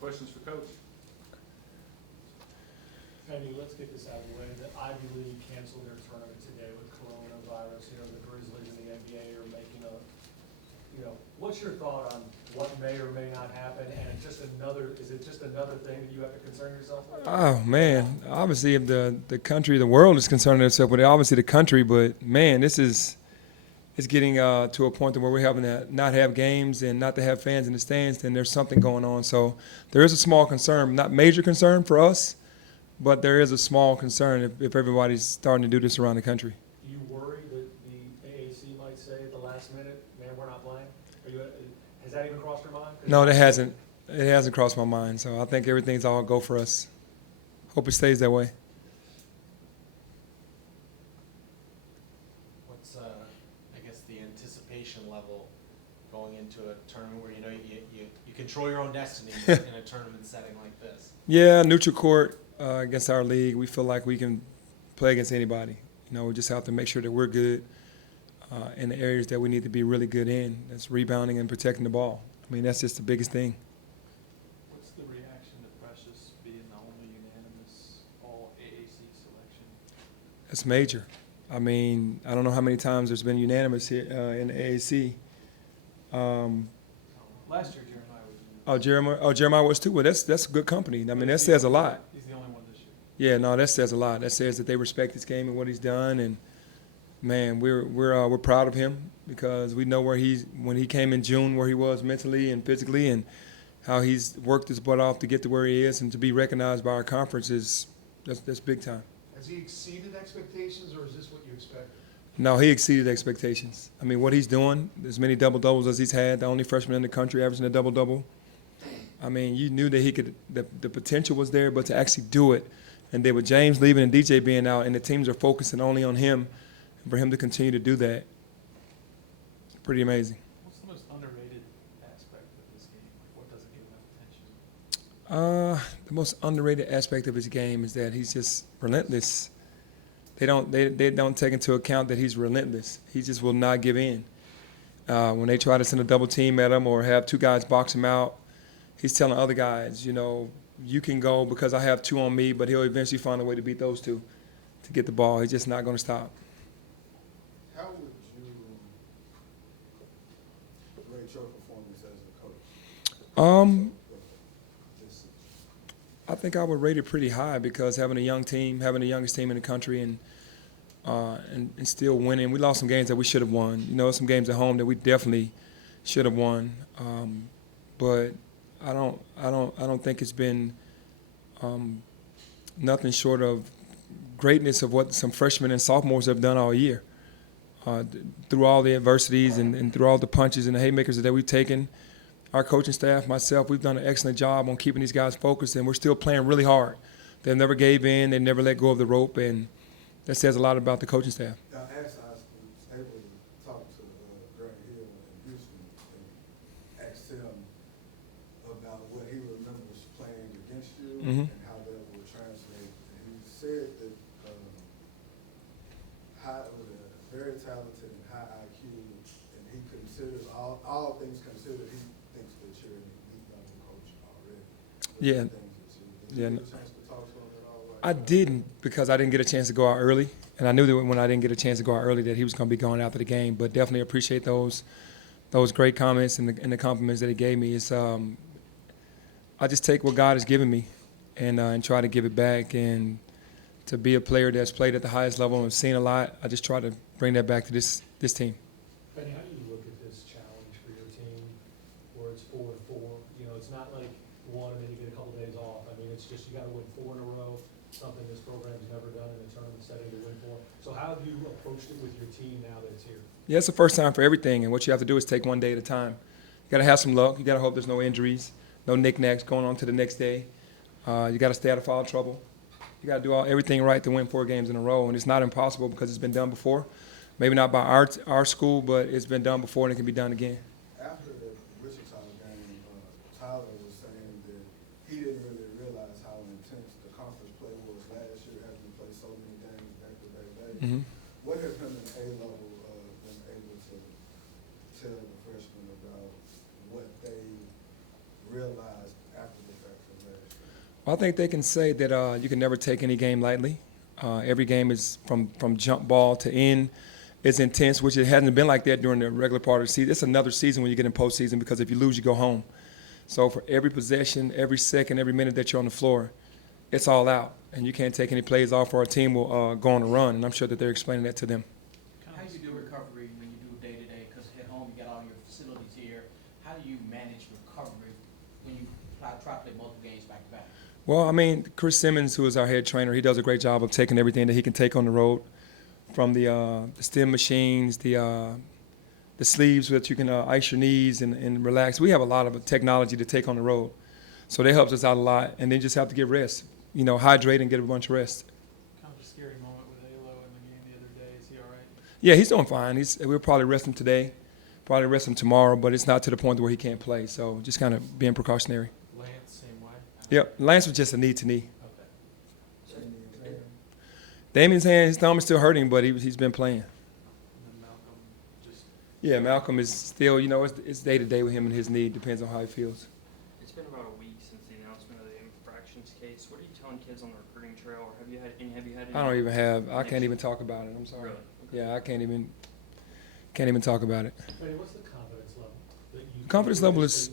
questions for Coach? Penny, let's get this out of the way. The Ivy League canceled their tournament today with coronavirus. The Grizzlies and the NBA are making what's your thought on what may or may not happen? And is it just another thing that you have to concern yourself with? Oh, man. Obviously, if the country, the world is concerning itself with it, obviously the country, but, man, it's getting to a point where we're having to not have games and not to have fans in the stands, then there's something going on. So there is a small concern, not major concern for us, but there is a small concern if everybody's starting to do this around the country. Do you worry that the AAC might say at the last minute, man, we're not playing? Has that even crossed your mind? No, that hasn't. It hasn't crossed my mind. So I think everything's all go for us. Hope it stays that way. What's, I guess, the anticipation level going into a tournament where you control your own destiny in a tournament setting like this? Yeah, neutral court against our league. We feel like we can play against anybody. We just have to make sure that we're good in the areas that we need to be really good in. That's rebounding and protecting the ball. I mean, that's just the biggest thing. What's the reaction to Precious being the only unanimous all AAC selection? That's major. I mean, I don't know how many times there's been unanimous here in the AAC. Last year, Jeremiah was unanimous. Jeremiah was too. Well, that's good company. I mean, that says a lot. He's the only one this year. Yeah, no, that says a lot. That says that they respect his game and what he's done, and man, we're proud of him because we know when he came in June, where he was mentally and physically, and how he's worked his butt off to get to where he is, and to be recognized by our conference that's big time. Has he exceeded expectations, or is this what you expected? No, he exceeded expectations. I mean, what he's doing, as many double-doubles as he's had, the only freshman in the country averaging a double-double. I mean, you knew that he could, the potential was there, but to actually do it, and then with James leaving and DJ being out, and the teams are focusing only on him, and for him to continue to do that, pretty amazing. What's the most underrated aspect of this game? What doesn't get enough attention? The most underrated aspect of his game is that he's just relentless. They don't take into account that he's relentless. He just will not give in. When they try to send a double team at him or have two guys box him out, he's telling other guys, you can go because I have two on me, but he'll eventually find a way to beat those two to get the ball. He's just not going to stop. How would you rate your performance as a coach? I think I would rate it pretty high because having a young team, having the youngest team in the country, and still winning. We lost some games that we should have won. Some games at home that we definitely should have won. But I don't think it's been nothing short of greatness of what some freshmen and sophomores have done all year. Through all the adversities and through all the punches and the haymakers that we've taken, our coaching staff, myself, we've done an excellent job on keeping these guys focused, and we're still playing really hard. They never gave in. They never let go of the rope, and that says a lot about the coaching staff. Now, as I was able to talk to Grant Hill in Houston and asked him about what he remembers playing against you and how that would translate, and he said that was a very talented and high IQ, and he considers all things considered, he thinks that you're an elite level coach already. Yeah. Did you get a chance to talk to him at all? I didn't because I didn't get a chance to go out early, and I knew that when I didn't get a chance to go out early that he was going to be going after the game. But definitely appreciate those great comments and the compliments that he gave me. It's I just take what God has given me and try to give it back. And to be a player that's played at the highest level and seen a lot, I just try to bring that back to this team. Penny, how do you look at this challenge for your team where it's 4-4? It's not like one and then you get a couple days off. I mean, it's just you got to win 4 in a row, something this program's never done in a tournament setting to win 4. So how have you approached it with your team now that it's here? Yeah, it's the first time for everything, and what you have to do is take one day at a time. You got to have some luck. You got to hope there's no injuries, no knickknacks going on to the next day. You got to stay out of foul trouble. You got to do everything right to win 4 games in a row, and it's not impossible because it's been done before. Maybe not by our school, but it's been done before and it can be done again. After the Wichita game, Tyler was saying that he didn't really realize how intense the conference play was last year, having to play so many games back-to-back days. Mm-hmm. What have him and A-Level been able to tell the freshmen about what they realized after the fact? Well, I think they can say that you can never take any game lightly. Every game is from jump ball to end. It's intense, which it hasn't been like that during the regular part of the season. It's another season when you get in postseason because if you lose, you go home. So for every possession, every second, every minute that you're on the floor, it's all out. And you can't take any plays off or our team will go on a run. And I'm sure that they're explaining that to them. How do you do recovery when you do day-to-day? Because at home you got all your facilities here. How do you manage recovery when you try to play multiple games back-to-back? Well, I mean, Chris Simmons, who is our head trainer, he does a great job of taking everything that he can take on the road, from the stem machines, the sleeves that you can ice your knees and relax. We have a lot of technology to take on the road. So that helps us out a lot. And then just have to get rest, hydrate and get a bunch of rest. Kind of a scary moment with Alo in the game the other day. Is he all right? Yeah, he's doing fine. We'll probably rest him today, probably rest him tomorrow, but it's not to the point where he can't play. So just kind of being precautionary. Lance, same way? Yep, Lance was just a knee-to-knee. Okay. Damien's hand, his thumb is still hurting, but he's been playing. And then Malcolm just Yeah, Malcolm is still, it's day-to-day with him and his knee. Depends on how he feels. It's been about a week since the announcement of the infractions case. What are you telling kids on the recruiting trail, or have you had any? I don't even have. I can't even talk about it. I'm sorry. Really? Yeah, I can't even talk about it. Manny, what's the confidence level? That you Confidence level is.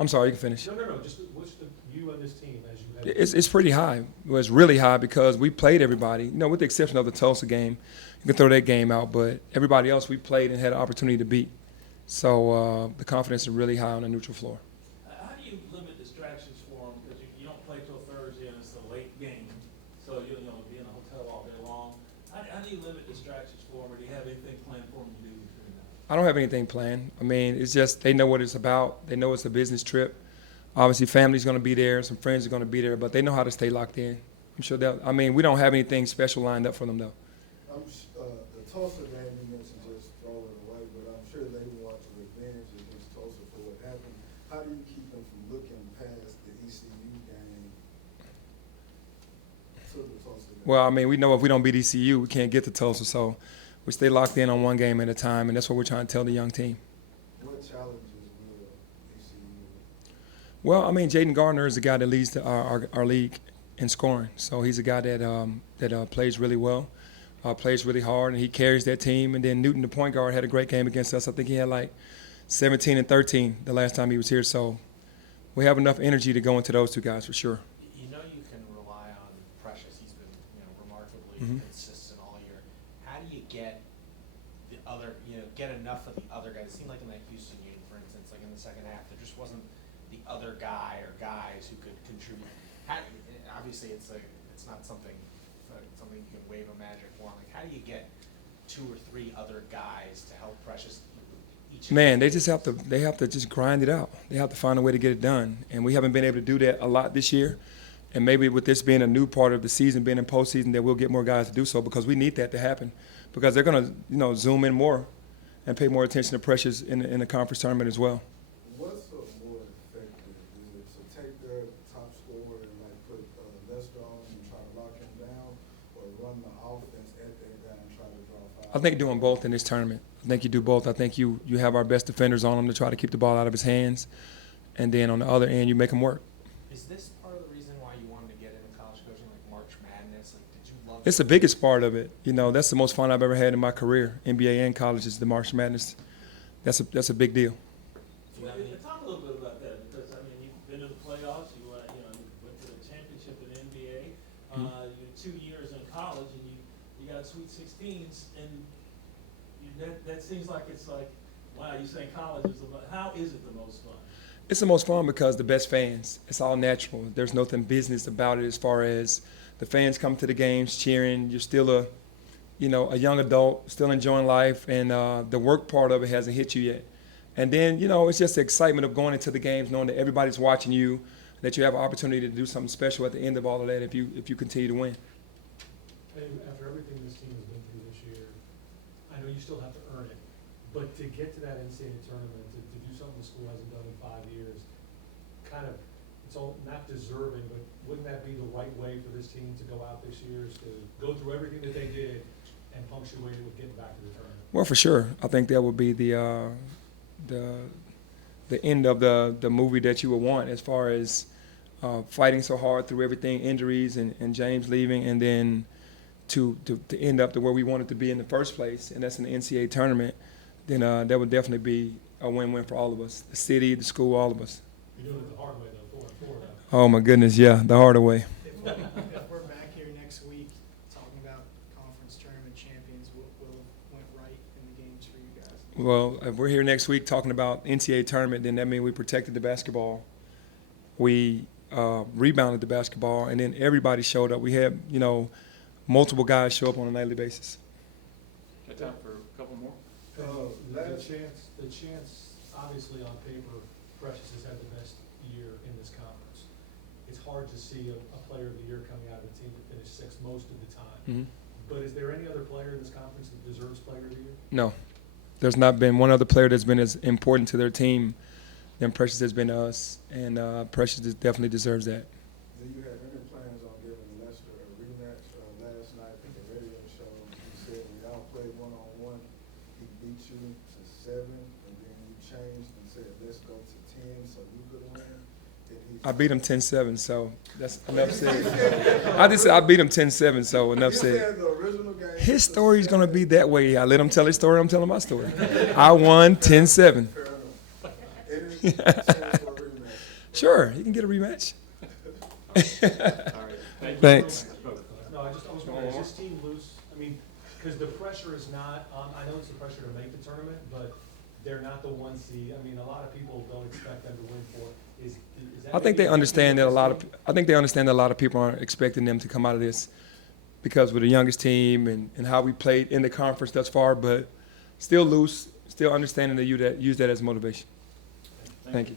I'm sorry. You can finish. No. Just what's you and this team as you have. It's pretty high. Well, it's really high because we played everybody. With the exception of the Tulsa game, you can throw that game out. But everybody else we played and had an opportunity to beat. So the confidence is really high on the neutral floor. How do you limit distractions for them? Because you don't play till Thursday and it's a late game, so you'll be in a hotel all day long. How do you limit distractions for them, or do you have anything planned for them to do between that? I don't have anything planned. I mean, it's just they know what it's about. They know it's a business trip. Obviously, family's going to be there. Some friends are going to be there, but they know how to stay locked in. I'm sure we don't have anything special lined up for them, though. The Tulsa game you mentioned, just throw it away, but I'm sure they want revenge against Tulsa for what happened. How do you keep them from looking past the ECU game to the Tulsa game? Well, I mean, we know if we don't beat ECU, we can't get to Tulsa, so we stay locked in on one game at a time, and that's what we're trying to tell the young team. What challenges will ECU? Well, I mean, Jaden Gardner is the guy that leads our league in scoring, so he's a guy that plays really well, plays really hard, and he carries that team. And then Newton, the point guard, had a great game against us. I think he had like 17 and 13 the last time he was here, so we have enough energy to go into those two guys for sure. You can rely on Precious. He's been, remarkably Mhm. consistent all year. How do you get the other, get enough of the other guys? It seemed like in that Houston game, for instance, like in the second half, there just wasn't the other guy or guys who could contribute. Obviously, it's not something you can wave a magic wand. Like, how do you get 2 or 3 other guys to help Precious? Man, they have to just grind it out. They have to find a way to get it done, and we haven't been able to do that a lot this year. And maybe with this being a new part of the season, being in postseason, that we'll get more guys to do so because we need that to happen. Because they're going to, zoom in more and pay more attention to Precious in the conference tournament as well. What's more effective? Is it to take their top scorer and put Lester on and try to lock him down, or run the offense at that guy and try to draw fouls? I think doing both in this tournament. I think you do both. I think you have our best defenders on him to try to keep the ball out of his hands, and then on the other end, you make him work. Is this part of the reason why you wanted to get into college coaching, like March Madness? Like, did you love? It's the biggest part of it. That's the most fun I've ever had in my career. NBA and college is the March Madness. That's a big deal. Talk a little bit about that, because you've been to the playoffs. You went to the championship in the NBA. You 2 years in college, and you got Sweet 16s, and that seems like it's like, wow. You saying college is how is it the most fun? It's the most fun because the best fans. It's all natural. There's nothing business about it as far as the fans come to the games cheering. You're still a young adult, still enjoying life, and the work part of it hasn't hit you yet. And then, it's just the excitement of going into the games, knowing that everybody's watching you, that you have an opportunity to do something special at the end of all of that if you continue to win. And after everything this team has been through this year, I know you still have to earn it, but to get to that NCAA tournament, to do something the school hasn't done in 5 years, it's all not deserving, but wouldn't that be the right way for this team to go out this year, is to go through everything that they did and punctuate it with getting back to the tournament? Well, for sure. I think that would be the end of the movie that you would want as far as fighting so hard through everything, injuries and James leaving, and then to end up to where we wanted to be in the first place, and that's in the NCAA tournament, then that would definitely be a win-win for all of us, the city, the school, all of us. You're doing it the hard way though, 4-4 though. Oh my goodness, yeah, the harder way. If we're back here next week talking about conference tournament champions, what went right in the games for you guys? Well, if we're here next week talking about NCAA tournament, then that means we protected the basketball. We rebounded the basketball, and then everybody showed up. We had, multiple guys show up on a nightly basis. Got time for a couple more? The chance, obviously on paper, Precious has had the best year in this conference. It's hard to see a player of the year coming out of a team that finished sixth most of the time. Mm-hmm. But is there any other player in this conference that deserves player of the year? No, there's not been one other player that's been as important to their team than Precious has been to us, and Precious definitely deserves that. Do you have any plans on giving Lester a rematch? Last night at the radio show, you said when y'all played one-on-one, he beat you to 7, and then you changed and said, let's go to 10 so you could win. I beat him 10-7, so that's enough said. I just said I beat him 10-7, so enough You said. said the original game. His story's going to be that way. I let him tell his story, I'm telling my story. I won 10-7. Fair enough. Any chance for a rematch? Sure, he can get a rematch. All right, thank you. Thanks. No, I was wondering, is this team loose? I mean, because the pressure is not, I know it's the pressure to make the tournament, but they're not the 1 seed. I mean, a lot of people don't expect them to win for it. Is that I think they maybe understand that a lot of people aren't expecting them to come out of this because we're the youngest team and how we played in the conference thus far, but still loose, still understanding that use that as motivation. Thank you.